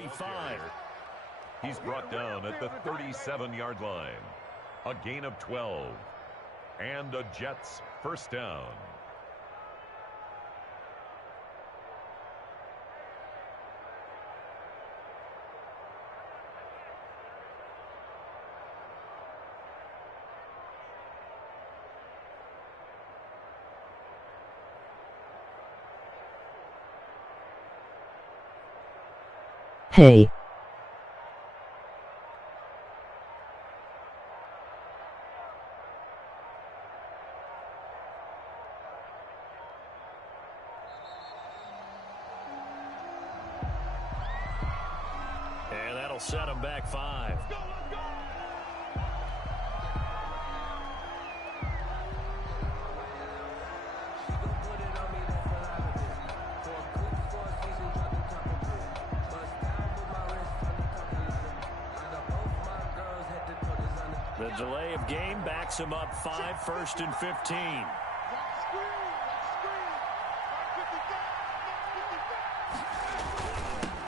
35. He's brought down at the 37-yard line. A gain of 12. And a Jets first down. Hey. And that'll set him back 5. The delay of game backs him up 5, 1st and 15.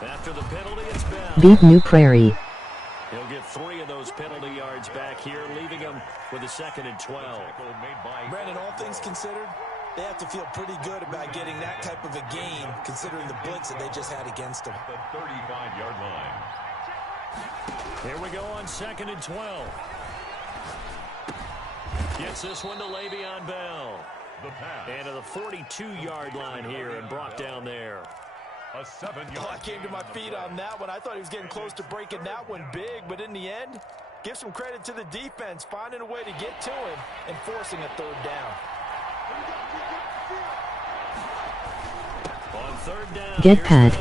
After the penalty, it's Bell. Beat New Prairie. He'll get 3 of those penalty yards back here, leaving him with a 2nd and 12. Brandon, all things considered, they have to feel pretty good about getting that type of a game, considering the blitz that they just had against them. The 35-yard line. Here we go on 2nd and 12. Gets this one to Le'Veon Bell. And to the 42-yard line here and brought down there. A 7-yard. I came to my feet on that one. I thought he was getting close to breaking that one big, but in the end, give some credit to the defense, finding a way to get to him and forcing a 3rd down. On 3rd down, Get Pat.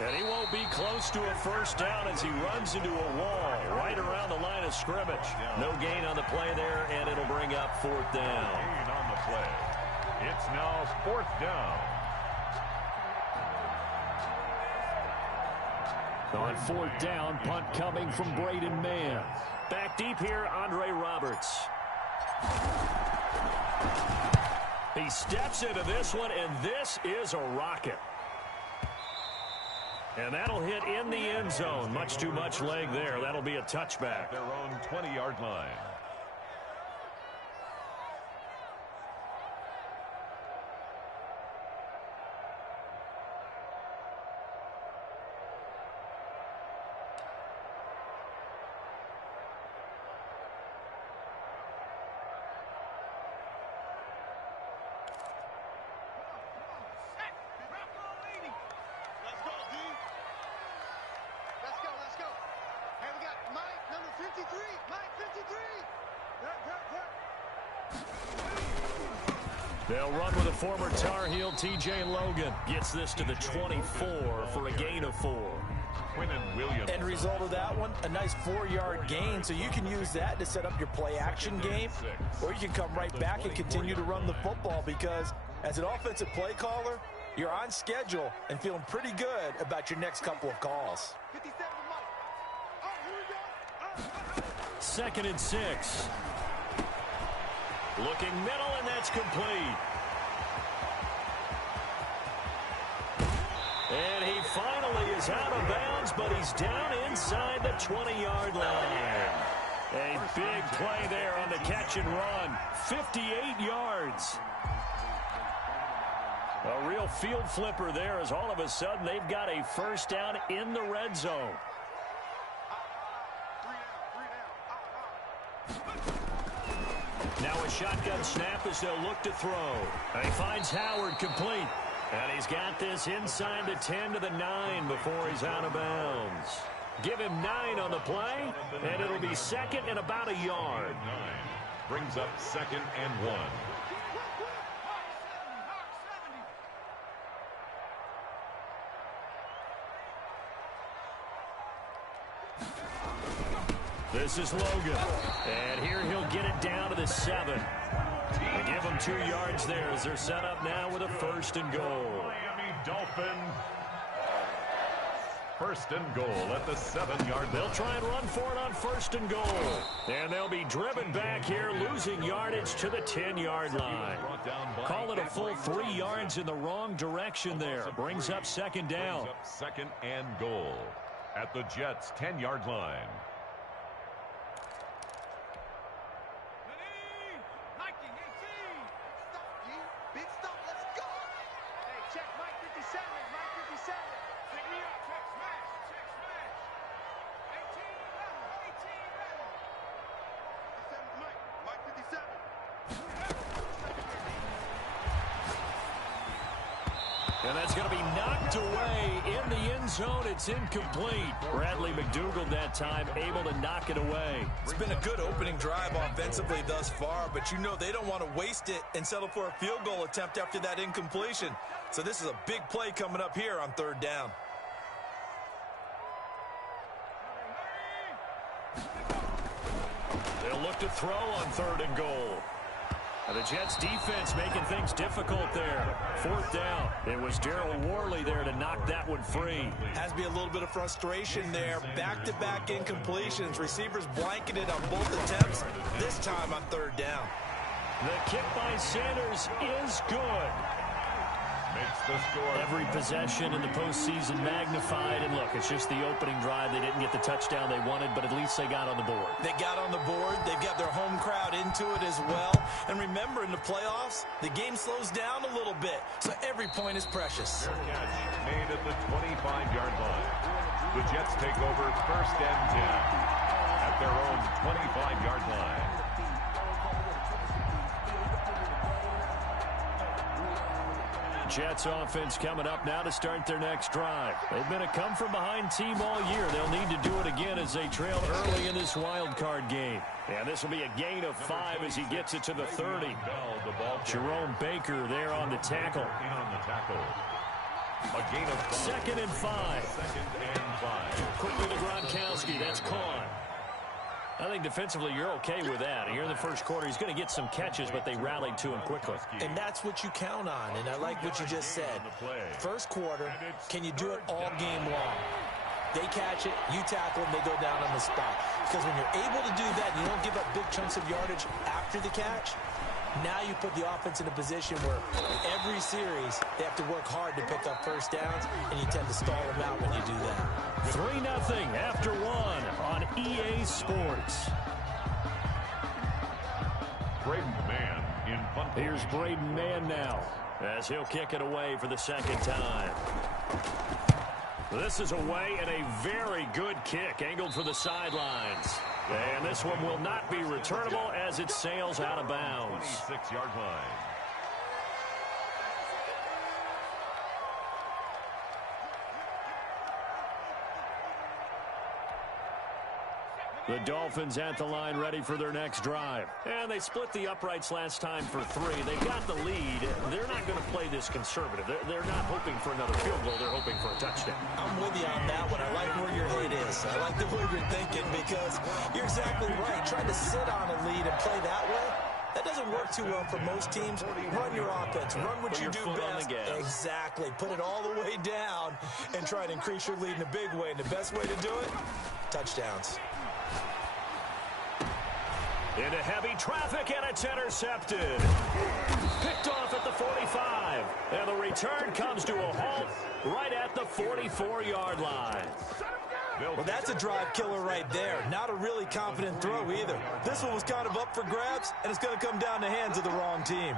And he won't be close to a 1st down as he runs into a wall right around the line of scrimmage. No gain on the play there, and it'll bring up 4th down. Gain on the play. It's now 4th down. On 4th down, punt coming from Braden Mann. Back deep here, Andre Roberts. He steps into this one, and this is a rocket. And that'll hit in the end zone. Much too much leg there. That'll be a touchback. Their own 20-yard line. They'll run with a former Tar Heel, T.J. Logan. Gets this to the 24 for a gain of 4. End result of that one, a nice 4-yard gain, so you can use that to set up your play-action game, or you can come right back and continue to run the football because as an offensive play caller, you're on schedule and feeling pretty good about your next couple of calls. 2nd and 6. Looking middle, and that's complete. And he finally is out of bounds, but he's down inside the 20-yard line. A big play there on the catch and run. 58 yards. A real field flipper there as all of a sudden they've got a 1st down in the red zone. Now a shotgun snap as they'll look to throw. And he finds Howard complete. And he's got this inside the 10 to the 9 before he's out of bounds. Give him 9 on the play, and it'll be 2nd and about a yard. Brings up 2nd and 1. This is Logan. And here he'll get it down to the 7. They give him 2 yards there as they're set up now with a 1st and goal. Miami Dolphins. 1st and goal at the 7-yard line. They'll try and run for it on 1st and goal. And they'll be driven back here, losing yardage to the 10-yard line. Call it a full 3 yards in the wrong direction there. Brings up 2nd down. 2nd and goal. at the Jets' 10-yard line. And that's going to be knocked away in the end zone. It's incomplete. Bradley McDougald that time able to knock it away. It's been a good opening drive offensively thus far, but you know they don't want to waste it and settle for a field goal attempt after that incompletion. So this is a big play coming up here on third down. They'll look to throw on third and goal. And the Jets defense making things difficult there. Fourth down. It was Darryl Worley there to knock that one free. Has to be a little bit of frustration there. Back-to-back incompletions. Receivers blanketed on both attempts. This time on third down. The kick by Sanders is good. Makes the score. Every possession in the postseason magnified. And look, it's just the opening drive. They didn't get the touchdown they wanted, but at least they got on the board. They got on the board. They've got their home crowd into it as well. And remember, in the playoffs, the game slows down a little bit. So every point is precious. Their catch made at the 25-yard line. The Jets take over first and 10 at their own 25-yard line. Jets offense coming up now to start their next drive. They've been a come-from-behind team all year. They'll need to do it again as they trail early in this wild card game. And this will be a gain of 5 as he gets it to the 30. Jerome Baker there on the tackle. A gain of 5. Second and 5. Second and 5. Quickly to Gronkowski. That's caught. I think defensively you're okay with that. Here in the first quarter, he's going to get some catches, but they rallied to him quickly. And that's what you count on, and I like what you just said. First quarter, can you do it all game long? They catch it, you tackle them, they go down on the spot. Because when you're able to do that, you don't give up big chunks of yardage after the catch. Now you put the offense in a position where every series they have to work hard to pick up first downs, and you tend to stall them out when you do that. 3-0 after 1 on EA Sports. Braden Mann in punt. Here's Braden Mann now as he'll kick it away for the second time. This is away and a very good kick angled for the sidelines. And this one will not be returnable as it sails out of bounds. 26-yard line. The Dolphins at the line ready for their next drive. And they split the uprights last time for 3. They've got the lead. They're not going to play this conservative. They're not hoping for another field goal. They're hoping for a touchdown. I'm with you on that one. I like where your head is. I like the way you're thinking because you're exactly right. Trying to sit on a lead and play that way, that doesn't work too well for most teams. Run your offense. Run what you do best. Exactly. Put it all the way down and try to increase your lead in a big way. And the best way to do it, touchdowns. Into heavy traffic, and it's intercepted. Picked off at the 45. And the return comes to a halt right at the 44-yard line. Well, that's a drive killer right there. Not a really confident throw either. This one was kind of up for grabs, and it's going to come down the hands of the wrong team.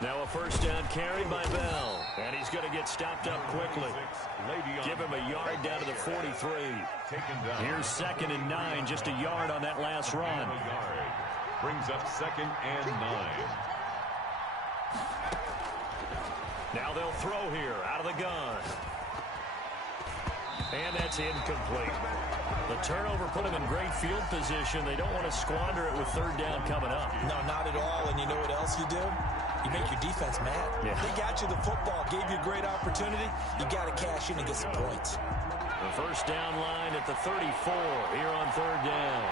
Now a first down carry by Bell. And he's going to get stopped up quickly. Give him a yard down to the 43. Here's 2nd and 9, just a yard on that last run. Brings up 2nd and 9. Now they'll throw here out of the gun. And that's incomplete. The turnover put them in great field position. They don't want to squander it with third down coming up. No, not at all. And you know what else you do? You make your defense mad. Yeah. They got you the football, gave you a great opportunity. You got to cash in and get some points. The first down line at the 34 here on third down.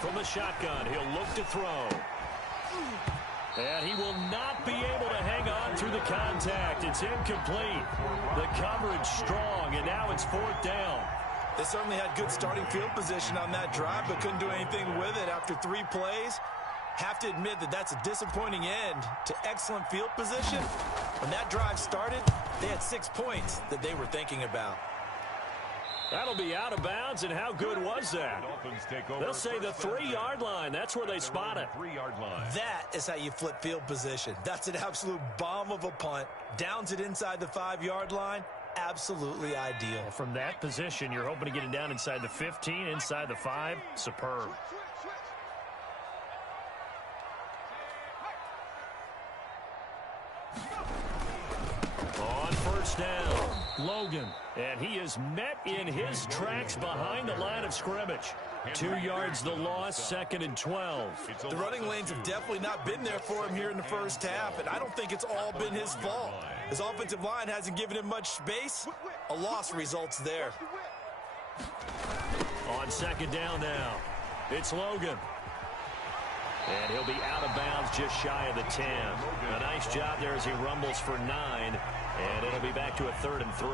From the shotgun, he'll look to throw. And he will not be able to hang on through the contact. It's incomplete. The coverage strong, and now it's 4th down. They certainly had good starting field position on that drive, but couldn't do anything with it after 3 plays. Have to admit that that's a disappointing end to excellent field position. When that drive started, they had 6 points that they were thinking about. That'll be out of bounds, and how good was that? They'll say the 3-yard line. That's where they spot it. 3-yard line. That is how you flip field position. That's an absolute bomb of a punt. Downs it inside the 5-yard line. Absolutely ideal. From that position, you're hoping to get it down inside the 15, inside the 5. Superb. On first down, Logan. And he is met in his tracks behind the line of scrimmage. 2 yards the loss, 2nd and 12. The running lanes have definitely not been there for him here in the first half, and I don't think it's all been his fault. His offensive line hasn't given him much space. A loss results there. On 2nd down now, it's Logan. And he'll be out of bounds just shy of the 10. A nice job there as he rumbles for 9. And it'll be back to a 3rd and 3.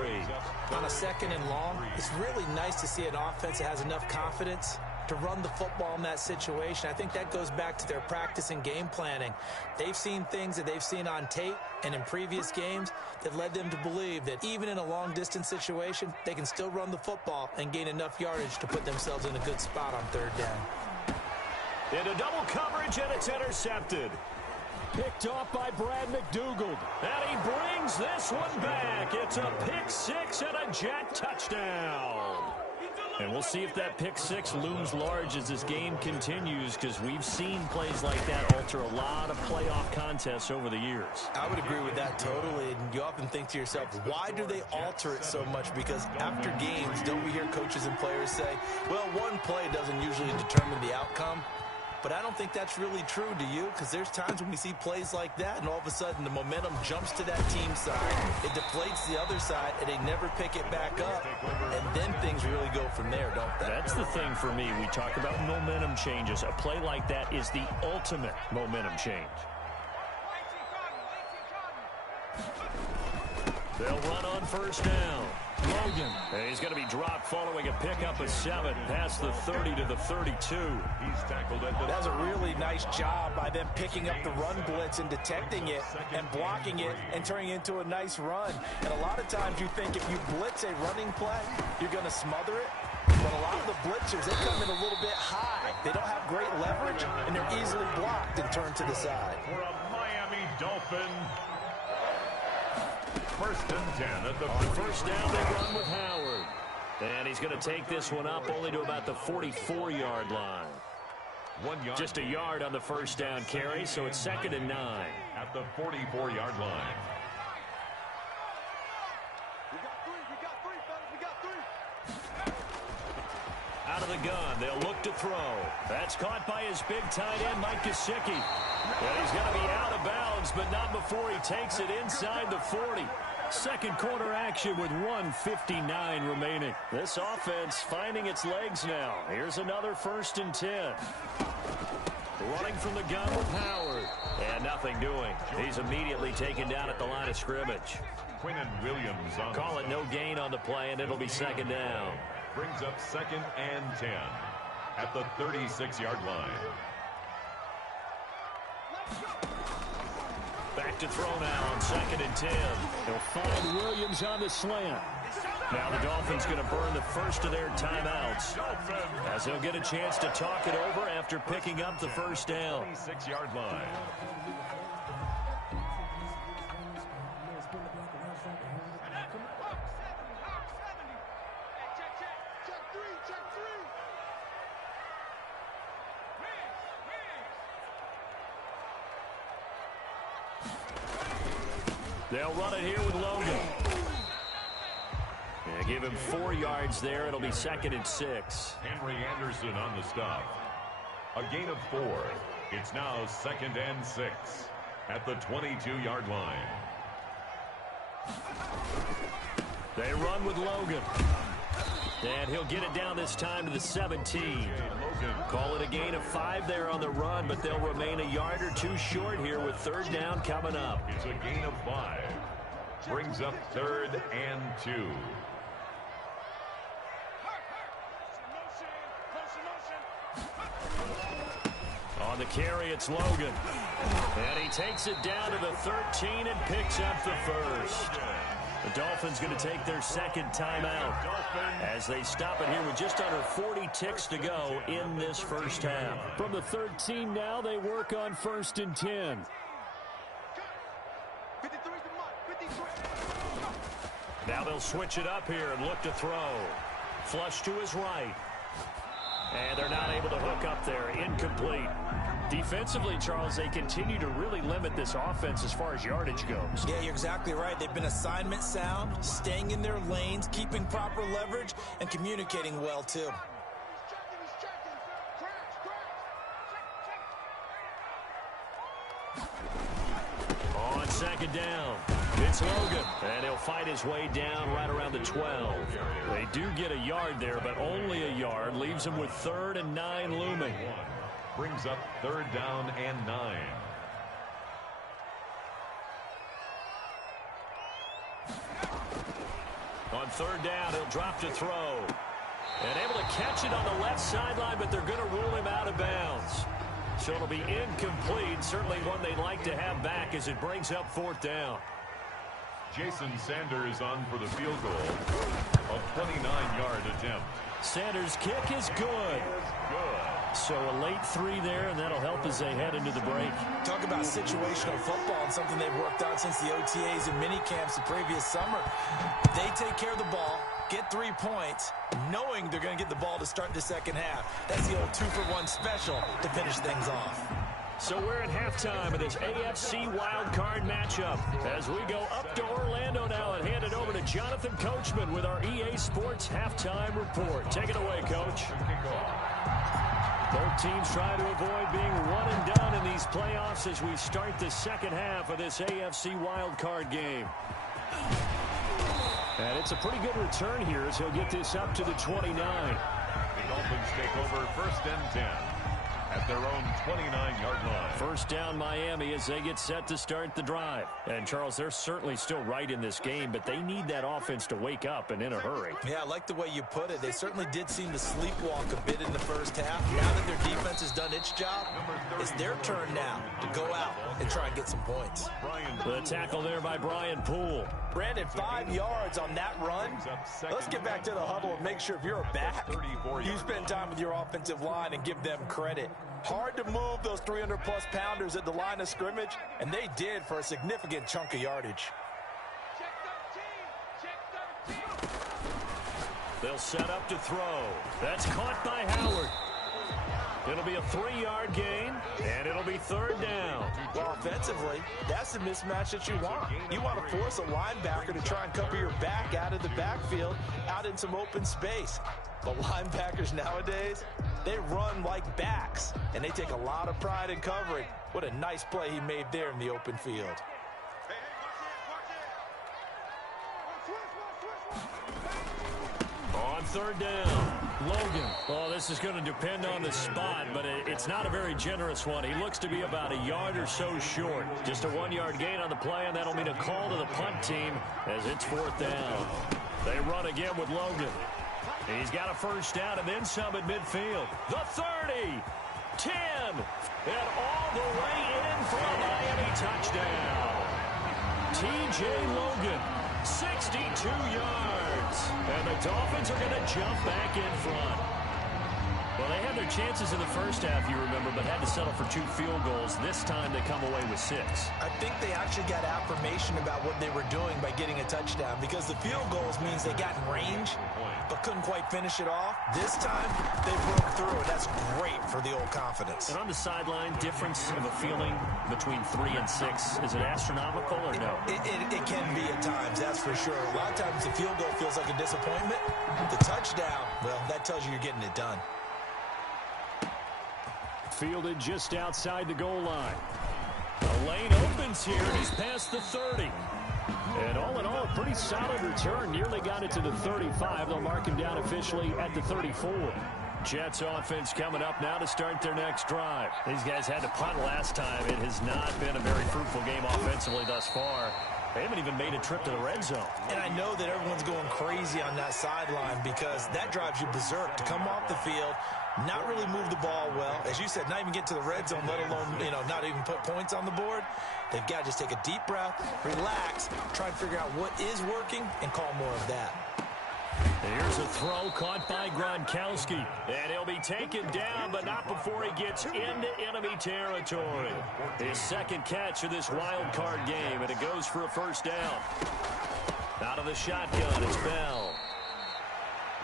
On a 2nd and long, it's really nice to see an offense that has enough confidence to run the football in that situation. I think that goes back to their practice and game planning. They've seen things that they've seen on tape and in previous games that led them to believe that even in a long-distance situation, they can still run the football and gain enough yardage to put themselves in a good spot on 3rd down. Into double coverage, and it's intercepted. Picked off by Brad McDougald. And he brings this one back. It's a pick 6 and a Jet touchdown. And we'll see if that pick 6 looms large as this game continues, because we've seen plays like that alter a lot of playoff contests over the years. I would agree with that totally. And you often think to yourself, why do they alter it so much? Because after games, don't we hear coaches and players say, well, one play doesn't usually determine the outcome? But I don't think that's really true, do you? Because there's times when we see plays like that, and all of a sudden the momentum jumps to that team side. It deflates the other side, and they never pick it back up. And then things really go from there, don't they? That's the thing for me. We talk about momentum changes. A play like that is the ultimate momentum change. They'll run on first down. Logan. And he's going to be dropped following a pickup of 7 past the 30 to the 32. He's tackled at the... That's a really nice job by them picking up the run blitz and detecting it and blocking it and turning it into a nice run. And a lot of times you think if you blitz a running play, you're going to smother it. But a lot of the blitzers, they come in a little bit high. They don't have great leverage, and they're easily blocked and turned to the side. For a Miami Dolphin. 1st and 10 at the... On first down, they run with Howard. And he's going to take this one up only to about the 44-yard line. 1 yard. Just a yard on the first down carry, so it's 2nd and 9. At the 44-yard line. Out of the gun, they'll look to throw. That's caught by his big tight end, Mike Gesicki. And he's going to be out of bounds, but not before he takes it inside the 40. Second quarter action with 1:59 remaining. This offense finding its legs now. Here's another 1st and 10. Running from the gun with Howard. And nothing doing. He's immediately taken down at the line of scrimmage. Quinnen Williams on... Call it no gain on the play, and it'll be 2nd down. Brings up 2nd and 10 at the 36-yard line. Back to throw now on 2nd and 10. They'll find Williams on the slant. Now the Dolphins going to burn the first of their timeouts, as they'll get a chance to talk it over after picking up the first down. 36-yard line. They'll run it here with Logan. And give him 4 yards there. It'll be 2nd and 6. Henry Anderson on the stop. A gain of 4. It's now 2nd and 6 at the 22-yard line. They run with Logan. And he'll get it down this time to the 17. Call it a gain of 5 there on the run, but they'll remain a yard or 2 short here with 3rd down coming up. It's a gain of 5. Brings up 3rd and 2. On the carry, it's Logan. And he takes it down to the 13 and picks up the first. The Dolphins going to take their second timeout as they stop it here with just under 40 ticks to go in this first half. From the 13 now, they work on 1st and 10. Now they'll switch it up here and look to throw. Flush to his right. And they're not able to hook up there. Incomplete. Defensively, Charles, they continue to really limit this offense as far as yardage goes. Yeah, you're exactly right. They've been assignment sound, staying in their lanes, keeping proper leverage, and communicating well, too. On second down, it's Logan, and he'll fight his way down right around the 12. They do get a yard there, but only a yard. Leaves him with 3rd and 9 looming. Brings up 3rd down and 9. On 3rd down, he'll drop to throw. And able to catch it on the left sideline, but they're going to rule him out of bounds. So it'll be incomplete. Certainly one they'd like to have back as it brings up 4th down. Jason Sanders on for the field goal. A 29-yard attempt. Sanders' kick is good. So a late 3 there, and that'll help as they head into the break. Talk about situational football and something they've worked out since the OTAs and mini camps the previous summer. They take care of the ball, get 3 points, knowing they're going to get the ball to start the second half. That's the old 2-for-1 special to finish things off. So we're at halftime of this AFC wildcard matchup as we go up to Orlando now and hand it over to Jonathan Coachman with our EA Sports halftime report. Take it away, Coach. Both teams try to avoid being one and done in these playoffs as we start the second half of this AFC wildcard game. And it's a pretty good return here as he'll get this up to the 29. The Dolphins take over 1st and 10 at their own 29-yard line. 1st down Miami as they get set to start the drive. And, Charles, they're certainly still right in this game, but they need that offense to wake up and in a hurry. Yeah, I like the way you put it. They certainly did seem to sleepwalk a bit in the first half. Now that their defense has done its job, it's their turn now to go out and try and get some points. The tackle there by Brian Poole. Brandon, 5 yards on that run. Let's get back to the huddle and make sure if you're a back, you spend time with your offensive line and give them credit. Hard to move those 300-plus pounders at the line of scrimmage, and they did for a significant chunk of yardage. They'll set up to throw. That's caught by Howard. It'll be a 3-yard gain, and it'll be 3rd down. Well, offensively, that's the mismatch that you want. You want to force a linebacker to try and cover your back out of the backfield, out in some open space. But linebackers nowadays, they run like backs, and they take a lot of pride in covering. What a nice play he made there in the open field. On 3rd down, Logan. Oh, this is going to depend on the spot, but it's not a very generous one. He looks to be about a yard or so short. Just a 1-yard gain on the play, and that'll mean a call to the punt team as it's 4th down. They run again with Logan. He's got a 1st down and then some at midfield. The 30, 10, and all the way in for a Miami touchdown. T.J. Logan, 62 yards. And the Dolphins are going to jump back in front. Well, they had their chances in the first half, you remember, but had to settle for 2 field goals. This time they come away with 6. I think they actually got affirmation about what they were doing by getting a touchdown, because the field goals means they got in range but couldn't quite finish it off. This time they broke through, and that's great for the old confidence. And on the sideline, difference of a feeling between 3 and 6, is it astronomical or no? It can be at times, that's for sure. A lot of times the field goal feels like a disappointment. The touchdown, well, that tells you you're getting it done. Fielded just outside the goal line. The lane opens here. He's past the 30. And all in all, a pretty solid return. Nearly got it to the 35. They'll mark him down officially at the 34. Jets offense coming up now to start their next drive. These guys had to punt last time. It has not been a very fruitful game offensively thus far. They haven't even made a trip to the red zone. And I know that everyone's going crazy on that sideline because that drives you berserk to come off the field, not really move the ball well. As you said, not even get to the red zone, let alone, not even put points on the board. They've got to just take a deep breath, relax, try and figure out what is working, and call more of that. Here's a throw caught by Gronkowski. And he'll be taken down, but not before he gets into enemy territory. His second catch of this wild card game, and it goes for a first down. Out of the shotgun, it's Bell.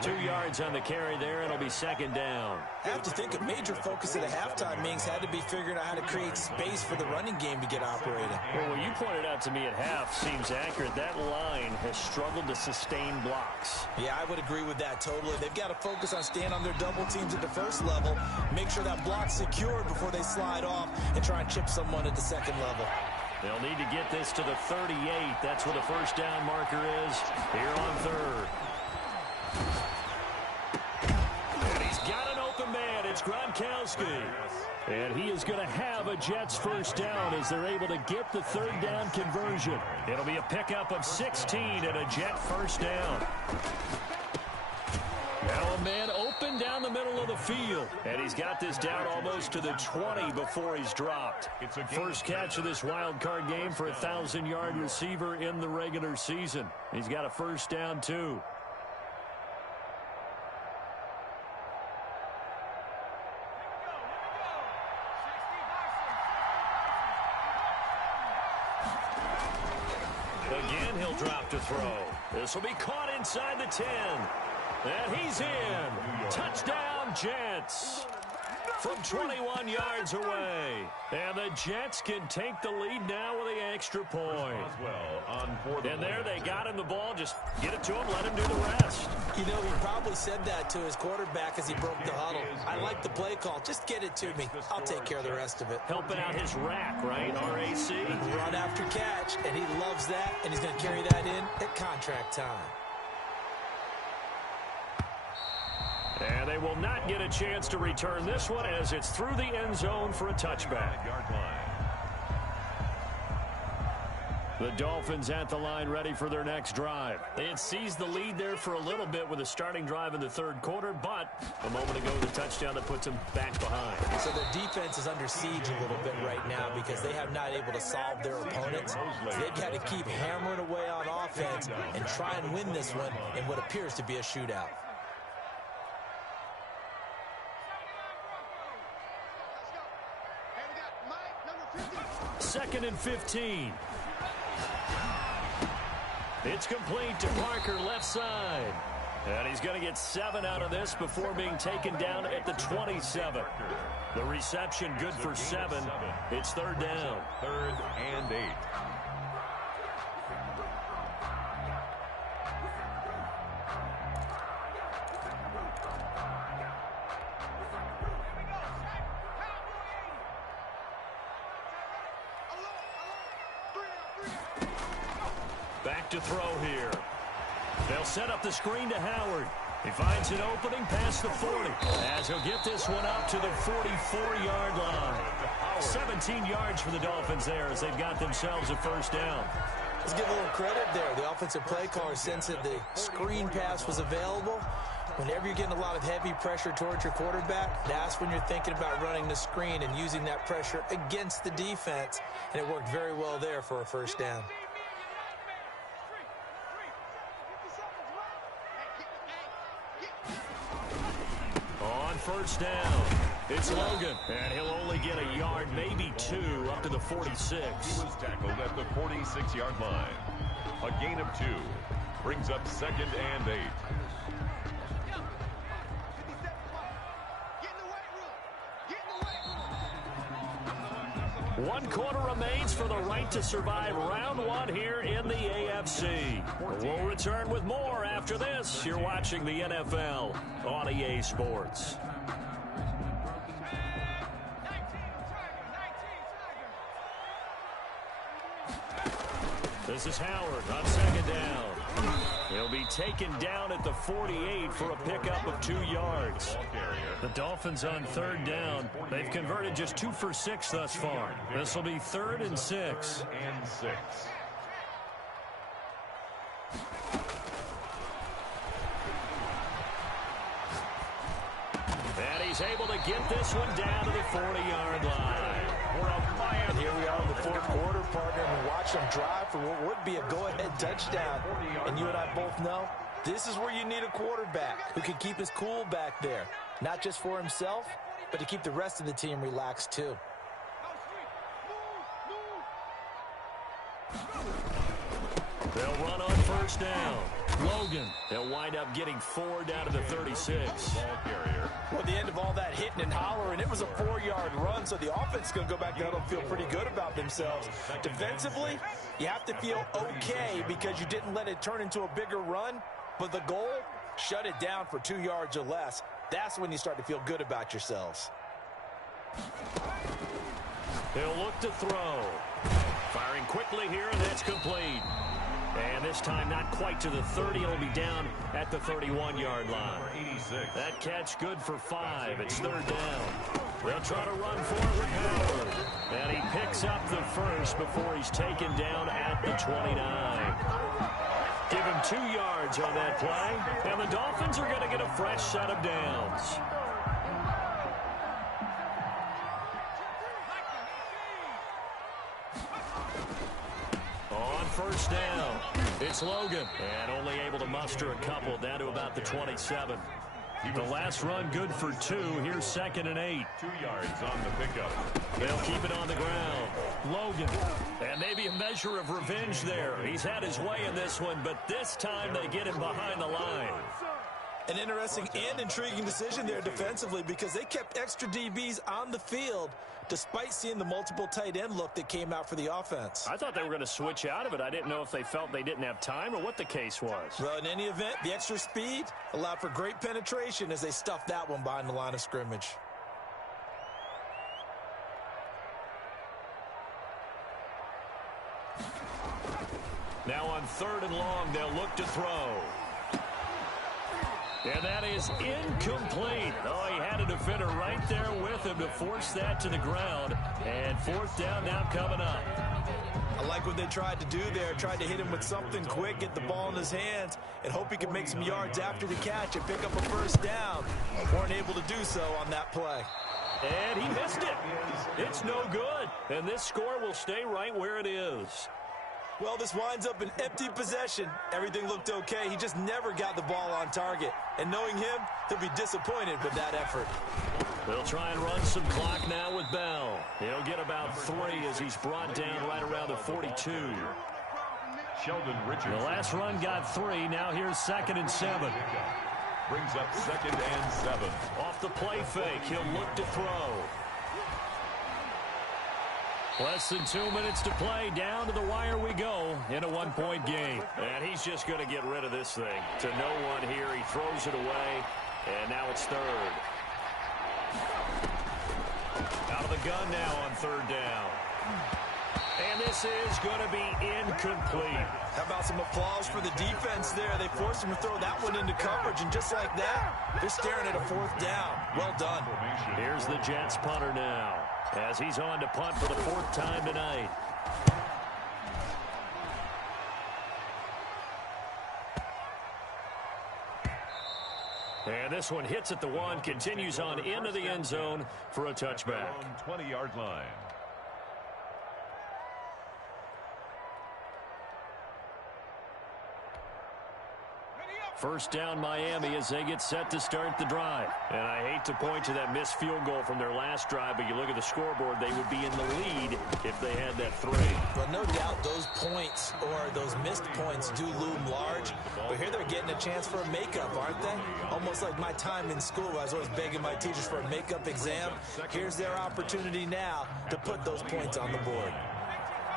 2 yards on the carry there, and it'll be second down. I have to think a major focus at the halftime meetings had to be figuring out how to create space for the running game to get operating. Well, what you pointed out to me at half seems accurate. That line has struggled to sustain blocks. Yeah, I would agree with that totally. They've got to focus on staying on their double teams at the first level, make sure that block's secured before they slide off and try and chip someone at the second level. They'll need to get this to the 38. That's where the first down marker is here on third. And he's got an open man. It's Gronkowski. And he is going to have a Jets first down as they're able to get the third down conversion. It'll be a pickup of 16 and a Jet first down. Now a man open down the middle of the field. And he's got this down almost to the 20 before he's dropped. First catch of this wild card game for a 1,000-yard receiver in the regular season. He's got a first down, too. Again, he'll drop to throw. This will be caught inside the 10. And he's in. Touchdown, Jets. From 21 yards away. And the Jets can take the lead now with the extra point. And there they got him the ball. Just get it to him, let him do the rest. He probably said that to his quarterback as he broke the huddle. I like the play call. Just get it to me. I'll take care of the rest of it. Helping out his rack, right? RAC. Run after catch, and he loves that, and he's going to carry that in at contract time. And they will not get a chance to return this one as it's through the end zone for a touchback. The Dolphins at the line ready for their next drive. They had seized the lead there for a little bit with a starting drive in the third quarter, but a moment ago the touchdown that puts them back behind. So their defense is under siege a little bit right now because they have not able to solve their opponents. They've got to keep hammering away on offense and try and win this one in what appears to be a shootout. Second and 15. It's complete to Parker, left side. And he's going to get 7 out of this before being taken down at the 27. The reception good for 7. It's third down. 3rd and 8. Back to throw here. They'll set up the screen to Howard. He finds an opening past the 40 as he'll get this one up to the 44-yard line. 17 yards for the Dolphins there as they've got themselves a first down. Let's give a little credit there. The offensive play caller sensed that the screen pass was available. Whenever you're getting a lot of heavy pressure towards your quarterback, that's when you're thinking about running the screen and using that pressure against the defense. And it worked very well there for a first down. On first down, it's Logan, and he'll only get a yard, maybe 2, up to the 46. He was tackled at the 46-yard line. A gain of 2 brings up 2nd and 8. One quarter remains for the right to survive round 1 here in the AFC. We'll return with more after this. You're watching the NFL on EA Sports. This is Howard on second down. He'll be taken down at the 48 for a pickup of 2 yards. The Dolphins on third down. They've converted just 2 for 6 thus far. This will be 3rd and 6. he's able to get this one down to the 40-yard line. And here we are in the fourth quarter, partner, and watch them drive for what would be a go-ahead touchdown. And you and I both know this is where you need a quarterback who can keep his cool back there, not just for himself, but to keep the rest of the team relaxed too. They'll run on first down. Logan. They'll wind up getting 4 down to the 36. Ball carrier. Well, at the end of all that hitting and hollering, it was a 4-yard run, so the offense is going to go back down and feel pretty good about themselves. Defensively, you have to feel okay because you didn't let it turn into a bigger run, but the goal, shut it down for 2 yards or less. That's when you start to feel good about yourselves. They'll look to throw. Firing quickly here, and that's complete. And this time not quite to the 30. It'll be down at the 31-yard line. That catch good for 5. It's third down. They'll try to run for it with Howard. And he picks up the first before he's taken down at the 29. Give him 2 yards on that play. And the Dolphins are going to get a fresh set of downs. First down. It's Logan. And only able to muster a couple down to about the 27. The last run good for 2. Here's 2nd and 8. 2 yards on the pickup. They'll keep it on the ground. Logan. And maybe a measure of revenge there. He's had his way in this one, but this time they get him behind the line. An interesting and intriguing decision there defensively because they kept extra DBs on the field despite seeing the multiple tight end look that came out for the offense. I thought they were going to switch out of it. I didn't know if they felt they didn't have time or what the case was. Well, in any event, the extra speed allowed for great penetration as they stuffed that one behind the line of scrimmage. Now on 3rd and long, they'll look to throw. And that is incomplete. Oh, he had a defender right there with him to force that to the ground. And 4th down now coming up. I like what they tried to do there. Tried to hit him with something quick, get the ball in his hands, and hope he could make some yards after the catch and pick up a first down. Weren't able to do so on that play. And he missed it. It's no good. And this score will stay right where it is. Well, this winds up an empty possession. Everything looked okay. He just never got the ball on target. And knowing him, he'll be disappointed with that effort. They'll try and run some clock now with Bell. He'll get about 3 as he's brought down right around the 42. Sheldon Richardson. The last run got 3. Now here's 2nd and 7. Brings up 2nd and 7. Off the play fake, he'll look to throw. Less than 2 minutes to play. Down to the wire we go in a 1-point game. And he's just going to get rid of this thing. To no one here. He throws it away. And now it's 3rd. Out of the gun now on 3rd down. And this is going to be incomplete. How about some applause for the defense there? They forced him to throw that one into coverage. And just like that, they're staring at a 4th down. Well done. Here's the Jets punter now, as he's on to punt for the 4th time tonight. And this one hits at the 1, continues on into the end zone for a touchback. 20-yard line. First down Miami as they get set to start the drive. And I hate to point to that missed field goal from their last drive, but you look at the scoreboard, they would be in the lead if they had that 3. Well, no doubt those points or those missed points do loom large, but here they're getting a chance for a makeup, aren't they? Almost like my time in school where I was always begging my teachers for a makeup exam. Here's their opportunity now to put those points on the board.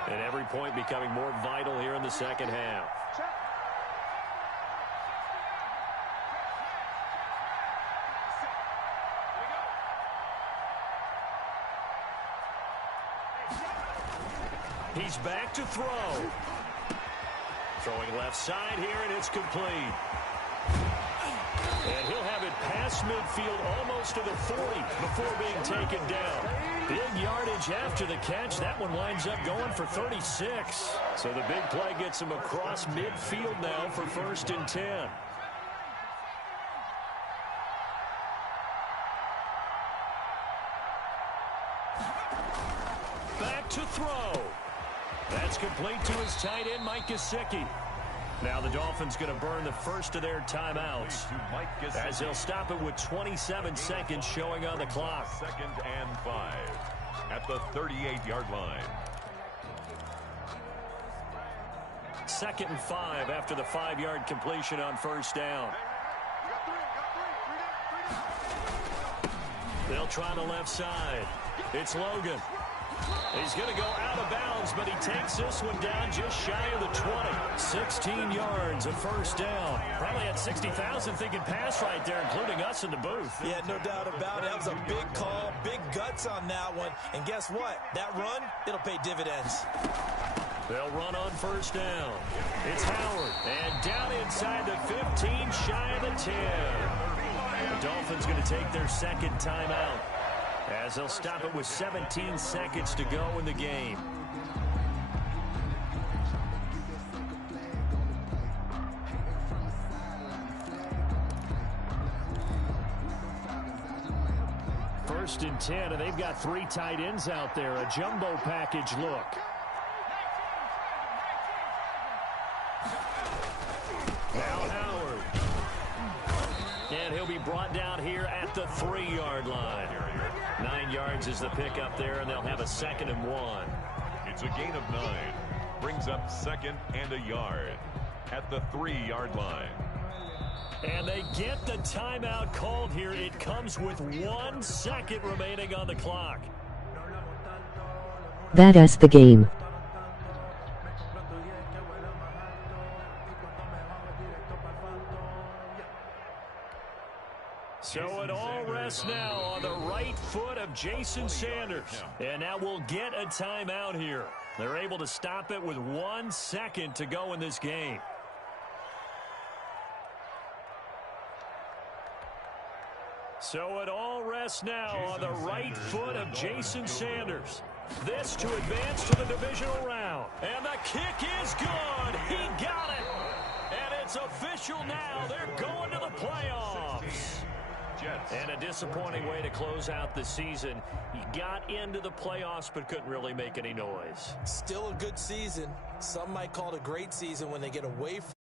And every point becoming more vital here in the second half. He's back to throw. Throwing left side here, and it's complete. And he'll have it past midfield almost to the 40 before being taken down. Big yardage after the catch. That one winds up going for 36. So the big play gets him across midfield now for 1st and 10. Back to throw. That's complete to his tight end, Mike Gesicki. Now the Dolphins going to burn the first of their timeouts as they'll stop it with 27 seconds showing on the clock. 2nd and 5 at the 38-yard line. 2nd and 5 after the 5-yard completion on first down. They'll try the left side. It's Logan. He's going to go out of bounds, but he takes this one down just shy of the 20. 16 yards, a first down. Probably had 60,000 thinking pass right there, including us in the booth. Yeah, no doubt about it. That was a big call, big guts on that one. And guess what? That run, it'll pay dividends. They'll run on first down. It's Howard. And down inside the 15, shy of the 10. The Dolphins going to take their second timeout as they'll stop it with 17 seconds to go in the game. First and 10, and they've got 3 tight ends out there. A jumbo package look. Now Howard. And he'll be brought down here at the 3-yard line. 9 yards is the pickup there, and they'll have a 2nd and 1. It's a gain of 9. Brings up 2nd and a yard at the 3-yard line. And they get the timeout called here. It comes with 1 second remaining on the clock. That's the game. So it all rests now on the right foot of Jason Sanders. And now we'll get a timeout here. They're able to stop it with 1 second to go in this game. So it all rests now on the right foot of Jason Sanders. This to advance to the divisional round. And the kick is good. He got it. And it's official now. They're going to the playoffs. And a disappointing way to close out the season. He got into the playoffs but couldn't really make any noise. Still a good season. Some might call it a great season when they get away from